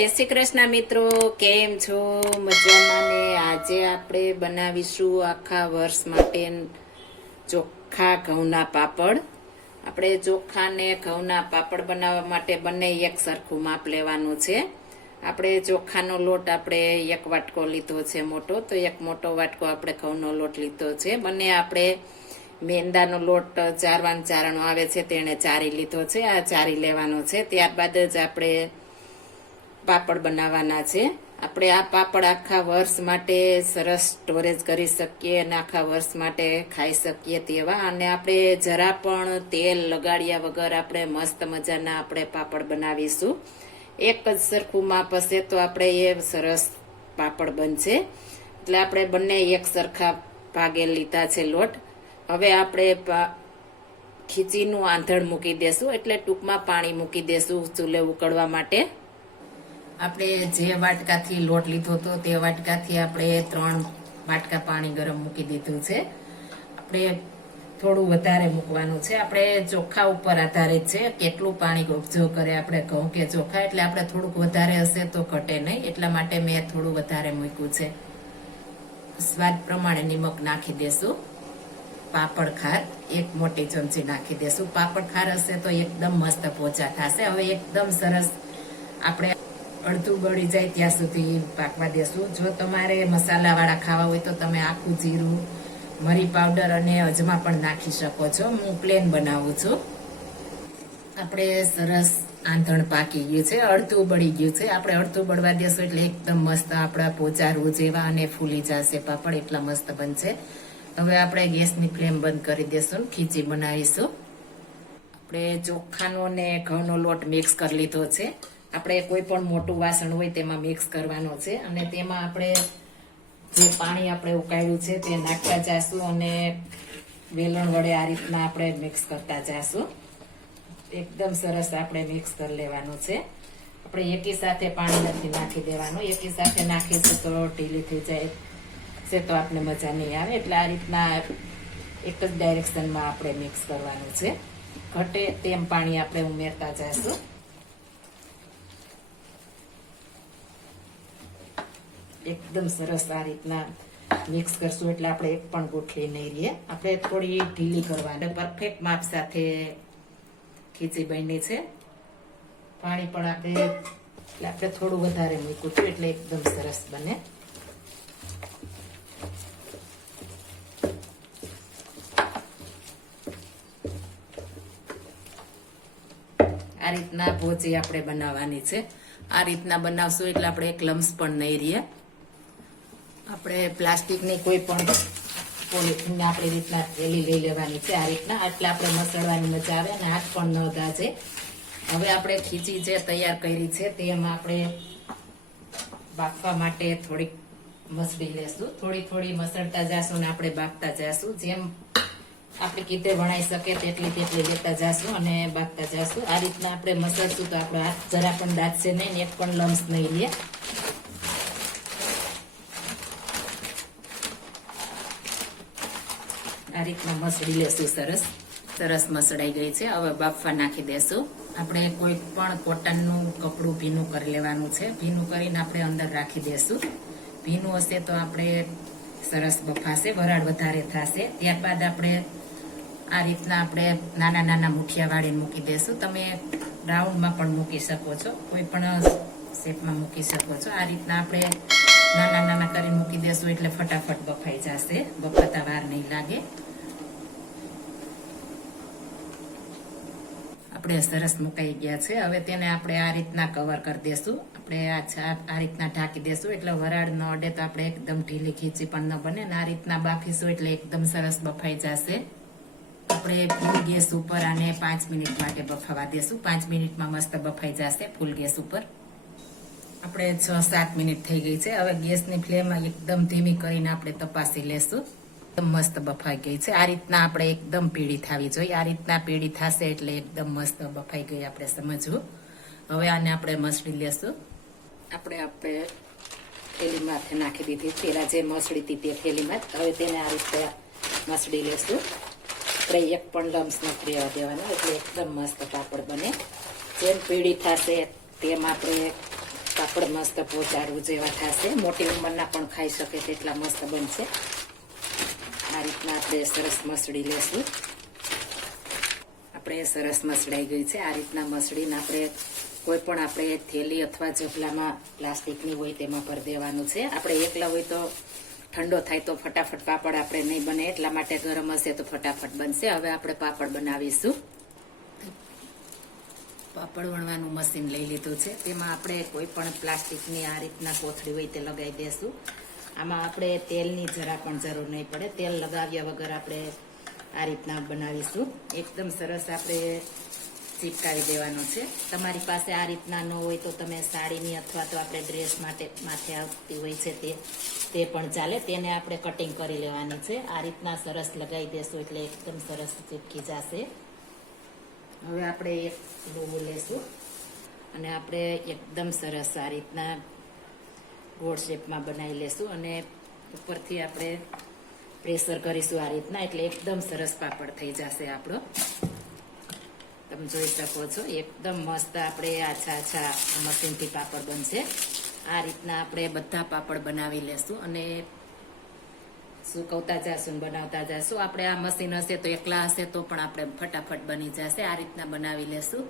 જય શ્રી કૃષ્ણ મિત્રો, કેમ છો? મજામાં ને? આજે આપણે બનાવીશું આખા વર્ષ માટે ચોખ્ખા ઘઉંના પાપડ. આપણે ચોખ્ખા ને ઘઉંના પાપડ બનાવવા માટે બંને એક સરખું માપ લેવાનું છે. આપણે ચોખાનો લોટ આપણે એક વાટકો લીધો છે મોટો, તો એક મોટો વાટકો આપણે ઘઉંનો લોટ લીધો છે. બંને આપણે મેંદાનો લોટ ચારવાનું ચારણો આવે છે, તેણે ચારી લીધો છે. આ ચારી લેવાનો છે. ત્યારબાદ જ આપણે પાપડ બનાવવાના છે. આપણે આ પાપડ આખા વર્ષ માટે સરસ સ્ટોરેજ કરી શકીએ અને આખા વર્ષ માટે ખાઈ શકીએ તેવા. અને આપણે જરા પણ તેલ લગાડ્યા વગર આપણે મસ્ત મજાના આપણે પાપડ બનાવીશું. એક જ સરખું માપ હશે તો આપણે એ સરસ પાપડ બનશે. એટલે આપણે બંને એક સરખા ભાગે લીધા છે લોટ. હવે આપણે ખીચીનું આંધણ મૂકી દેશું. એટલે ટૂંકમાં પાણી મૂકી દેશું ચૂલે ઉકળવા માટે. આપણે જે વાટકાથી લોટ લીધો હતો તે વાટકાથી આપણે ત્રણ વાટકા પાણી ગરમ મૂકી દીધું છે. આપણે થોડું વધારે મૂકવાનું છે. આપણે ચોખા ઉપર આધારિત છે કેટલું પાણી ઉપજો કરે આપણે ઘઉં કે ચોખા, એટલે આપણે થોડુંક વધારે હશે તો ઘટે નહીં. એટલા માટે મેં થોડું વધારે મૂક્યું છે. સ્વાદ પ્રમાણે નિમક નાખી દેશું. પાપડ ખાર એક મોટી ચમચી નાખી દેશું. પાપડ ખાર હશે તો એકદમ મસ્ત પોચા થશે. હવે એકદમ સરસ આપણે અડધું બળી જાય ત્યાં સુધી પાકવા દેશું. જો તમારે મસાલાવાળા ખાવા હોય તો તમે આખું જીરું, મરી પાવડર અને અજમા પણ નાખી શકો છો. હું પ્લેન બનાવું છું. આપણે સરસ આંધણ પાકી ગયું છે. અડધું બળી ગયું છે. આપણે અડધું બળવા દેશું એટલે એકદમ મસ્ત આપણા પોચા રૂ જેવા અને ફૂલી જશે. પાપડ એટલા મસ્ત બનશે. હવે આપણે ગેસની ફ્લેમ બંધ કરી દેશું. ખીચી બનાવીશું. આપણે ચોખાનો ને ઘઉંનો લોટ મિક્સ કરી લીધો છે. આપણે કોઈ પણ મોટું વાસણ હોય તેમાં મિક્સ કરવાનો છે અને તેમાં આપણે જે પાણી આપણે ઉકાળ્યું છે તે નાખતા જાશું અને વેલણ વડે આ રીતના આપણે મિક્સ કરતા જાશું. એકદમ સરસ આપણે મિક્સ કરી લેવાનું છે. આપણે એકી સાથે પાણી નથી નાખી દેવાનું. એકી સાથે નાખીશું તો ઢીલી થઈ જાય છે તો આપણે મજા નહીં આવે. એટલે આ રીતના એક જ ડાયરેક્શનમાં આપણે મિક્સ કરવાનું છે. ઘટે તેમ પાણી આપણે ઉમેરતા જઈશું એકદમ સરસ આ રીતના મિક્સ કરશું એટલે આપણે એક પણ ગોઠલી નહીં રહીએ. આપણે થોડી ઢીલી કરવાની. પરફેક્ટ માપ સાથે ખીચી બની છે. પાણી પણ આપણે એટલે આપણે થોડું વધારે મૂક્યું છું એટલે એકદમ સરસ બને. આ રીતના ભોજી આપણે બનાવવાની છે. આ રીતના બનાવશું એટલે આપણે એક લમ્સ પણ નહીં રહીએ. આપણે પ્લાસ્ટિકની કોઈ પણ પોલિથીનને આપણી રીતના થેલી લઈ લેવાની છે આ રીતના. એટલે આપણે મસળવાની મજા આવે અને હાથ પણ ન દાજે. હવે આપણે ખીચી જે તૈયાર કરી છે તેમાં આપણે બાફવા માટે થોડીક મસળી લેશું. થોડી થોડી મસળતા જાશું અને આપણે બાફતા જાશું. જેમ આપણે કીધે વણાઈ શકે તેટલી તેટલી લેતા જાશું અને બાફતા જાશું. આ રીતના આપણે મસળશું તો આપણો હાથ જરા પણ દાજશે નહીં ને એક પણ લમ્સ નહીં લે. આ રીતના મસળી લેશું, સરસ. સરસ મસળાઈ ગઈ છે. હવે બાફવા નાખી દેશું. આપણે કોઈ પણ કોટનનું કપડું ભીનું કરી લેવાનું છે. ભીનું કરીને આપણે અંદર રાખી દેશું. ભીનું હશે તો આપણે સરસ બફાશે, વરાળ વધારે થશે. ત્યારબાદ આપણે આ રીતના આપણે નાના નાના મુઠિયા વાળી મૂકી દેશું. તમે રાઉન્ડમાં પણ મૂકી શકો છો. કોઈ પણ શેપમાં મૂકી શકો છો. આ રીતના આપણે નાના નાના કરીને મૂકી દેશું એટલે ફટાફટ બફાઈ જશે. બફાતા વાર નહીં લાગે. આપણે સરસ મુકાઈ ગયા છે. હવે તેને આપણે આ રીતના કવર કરી દેશું. આપણે આ આ રીતના ઢાંકી દેશું. એટલે વરાળ ન અડે તો આપણે એકદમ ઢીલી ખીચી પણ ન બને આ રીતના બાફીશું એટલે એકદમ સરસ બફાઈ જશે. આપણે ગેસ ઉપર આને પાંચ મિનિટ માટે બફાવા દેશું. પાંચ મિનિટમાં મસ્ત બફાઈ જશે ફૂલ ગેસ ઉપર. આપણે છ સાત મિનિટ થઈ ગઈ છે. હવે ગેસની ફ્લેમ એકદમ ધીમી કરીને આપણે તપાસી લેશું. એકદમ મસ્ત બફાઈ ગઈ છે. આ રીતના આપણે એકદમ પીળી થવી જોઈએ. આ રીતના પીળી થશે એટલે એકદમ મસ્ત બફાઈ ગઈ આપણે સમજવું. હવે આને આપણે મસળી લેશું. આપણે આપણે થેલીમાંથી નાખી દીધી. પેલા જે મસળી હતી તે થેલીમાં હવે તેને આ રીતે મસળી લેશું. આપણે એક પણ લમ્સ નથી રહેવા દેવાના. એટલે એકદમ મસ્ત પાપડ બને. જેમ પીળી થશે તેમ આપણે પાપડ મસ્ત પોચાડવું જેવા થશે. મોટી ઉંમરના પણ ખાઈ શકે તેટલા મસ્ત બનશે. આ રીતના આપણે સરસ મસળી લેશું. આપણે સરસ મસળાઈ ગઈ છે. આ રીતના મસળીને આપણે કોઈ પણ આપણે થેલી અથવા જબલામાં પ્લાસ્ટિકની હોય તેમાં પર દેવાનું છે. આપણે એકલા હોય તો ઠંડો થાય તો ફટાફટ પાપડ આપણે નહીં બને. એટલા માટે ગરમ હશે તો ફટાફટ બનશે. હવે આપણે પાપડ બનાવીશું. પાપડ વણવાનું મશીન લઈ લીધું છે. તેમાં આપણે કોઈ પણ પ્લાસ્ટિકની આ રીતના કોથળી હોય તે લગાવી દેશું. આમાં આપણે તેલની જરા પણ જરૂર નહીં પડે. તેલ લગાવ્યા વગર આપણે આ રીતના બનાવીશું. એકદમ સરસ આપણે ચીપકાવી દેવાનો છે. તમારી પાસે આ રીતના ન હોય તો તમે સાડીની અથવા તો આપણે ડ્રેસ માટે, માથે આવતી હોય છે તે તે પણ ચાલે. તેને આપણે કટિંગ કરી લેવાની છે. આ રીતના સરસ લગાવી દેશું એટલે એકદમ સરસ ચીપકી જશે. હવે આપણે એક લોગો લેશું. અને આપણે એકદમ સરસ આ રીતના ગોળ શેપમાં બનાવી લેશું. અને ઉપરથી આપણે પ્રેશર કરીશું આ રીતના, એટલે એકદમ સરસ પાપડ થઈ જશે આપણો. તમે જોઈ શકો છો, એકદમ મસ્ત આપણે આછા આછા મશીનથી પાપડ બનશે. આ રીતના આપણે બધા પાપડ બનાવી લેશું. અને સુકવતા જશું બનાવતા જશું? આપણે આ મશીન હશે તો એકલા હશે તો પણ આપણે ફટાફટ બની જશે. આ રીતના બનાવી લેશું.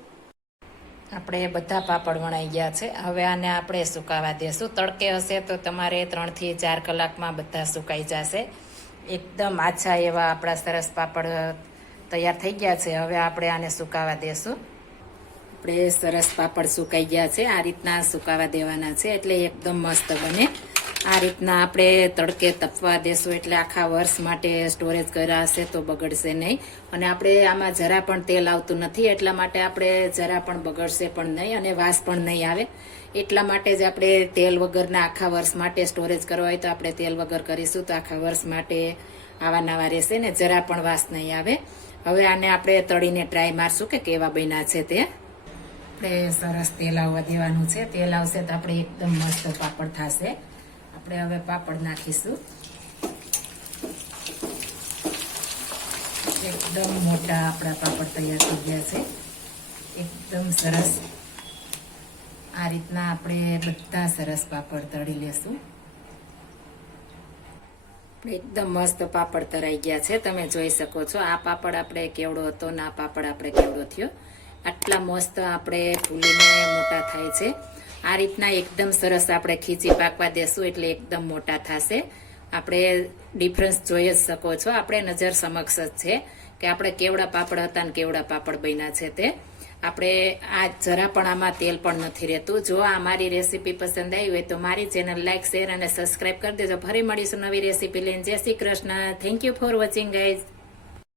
આપણે બધા પાપડ વણાઈ ગયા છે. હવે આને આપણે સુકાવા દેશું. તડકે હશે તો તમારે ત્રણથી ચાર કલાકમાં બધા સુકાઈ જશે. એકદમ આછા એવા આપણા સરસ પાપડ તૈયાર થઈ ગયા છે. હવે આપણે આને સુકાવા દેશું. આપણે સરસ પાપડ સુકાઈ ગયા છે. આ રીતના સુકાવા દેવાના છે એટલે એકદમ મસ્ત બને. આ રીતના આપણે તડકે તપવા દેશું એટલે આખા વર્ષ માટે સ્ટોરેજ કર્યા હશે તો બગડશે નહીં. અને આપણે આમાં જરા પણ તેલ આવતું નથી, એટલા માટે આપણે જરા પણ બગડશે પણ નહીં અને વાસ પણ નહીં આવે. એટલા માટે જ આપણે તેલ વગરના આખા વર્ષ માટે સ્ટોરેજ કરવા હોય તો આપણે તેલ વગર કરીશું તો આખા વર્ષ માટે આવા નવા રહેશે ને જરા પણ વાસ નહીં આવે. હવે આને આપણે તળીને ટ્રાય મારશું કે કેવા બન્યા છે તે. આપણે સરસ તેલ આવવા દેવાનું છે. તેલ આવશે તો આપણે એકદમ મસ્ત પાપડ થશે. આપણે હવે પાપડ નાખીશું. એકદમ મોટા આપણા પાપડ તૈયાર થઈ ગયા છે. એકદમ સરસ. આ રીતના આપણે બધા સરસ પાપડ તળી લેશું. એકદમ મસ્ત પાપડ તરાઈ ગયા છે. તમે જોઈ શકો છો આ પાપડ આપણે કેવડો હતો ને પાપડ આપણે કેવડો થયો. આટલા મસ્ત આપણે ફૂલીને મોટા થાય છે. આ રીતના એકદમ સરસ આપણે ખીચી પાકવા દેશું એટલે એકદમ મોટા થશે. આપણે ડિફરન્સ જોઈ જ શકો છો. આપણે નજર સમક્ષ જ છે કે આપણે કેવડા પાપડ હતા ને કેવડા પાપડ બન્યા છે તે. આપણે આ જરા પણ આમાં તેલ પણ નથી રહેતું. જો આ મારી રેસીપી પસંદ આવી હોય તો મારી ચેનલ લાઇક શેર અને સબસ્ક્રાઇબ કરી દેજો. ફરી મળીશું નવી રેસીપી લઈને. જય Shri Krishna. Thank you for watching guys